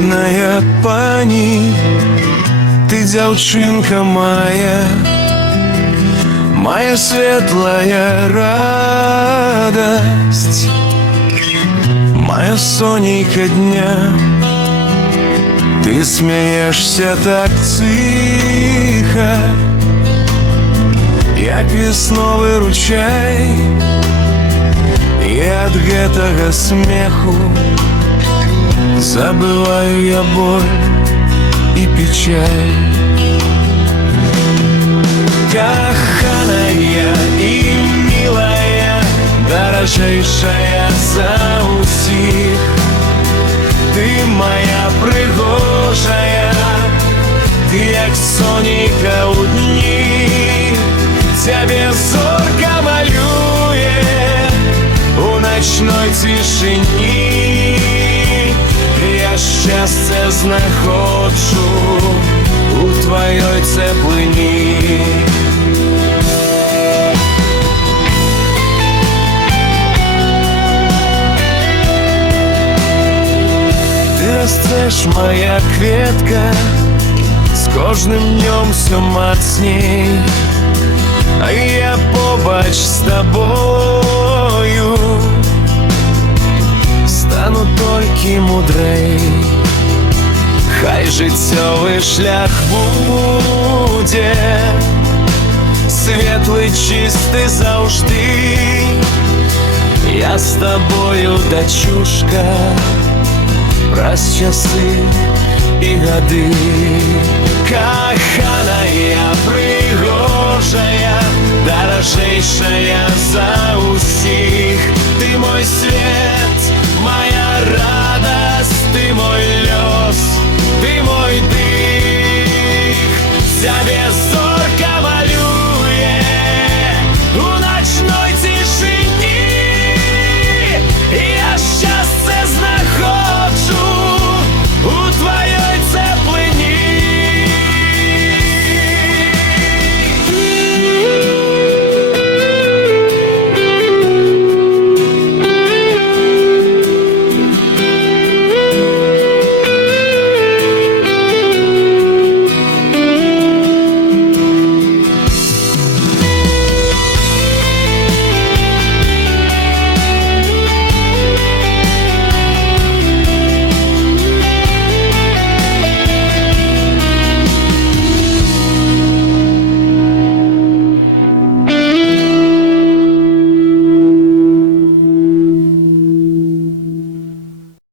бідная пані, ты дзяўчынка моя светлая радость, моя сонейка дня. Ты смеешься так тихо, як весновы ручай, і ад гэтага смеху забываю я боль и печаль. Каханая и милая, дорожейшая за усіх, ты моя пригожая, ты як сонейка у дні, тебе зорка малює у ночной тишині. Я щастя знаходжу у твоей теплині. Ты растешь, моя кветка, с кожным днем все мацней, а я побач с тобою стану толькі мудрей. Хай життєвий шлях буде світлий, чистий завжди. Я з тобою, дочушка, праз часи і годи. Коханая, пригожая, дорожейшая за усіх, ты мой свет, моя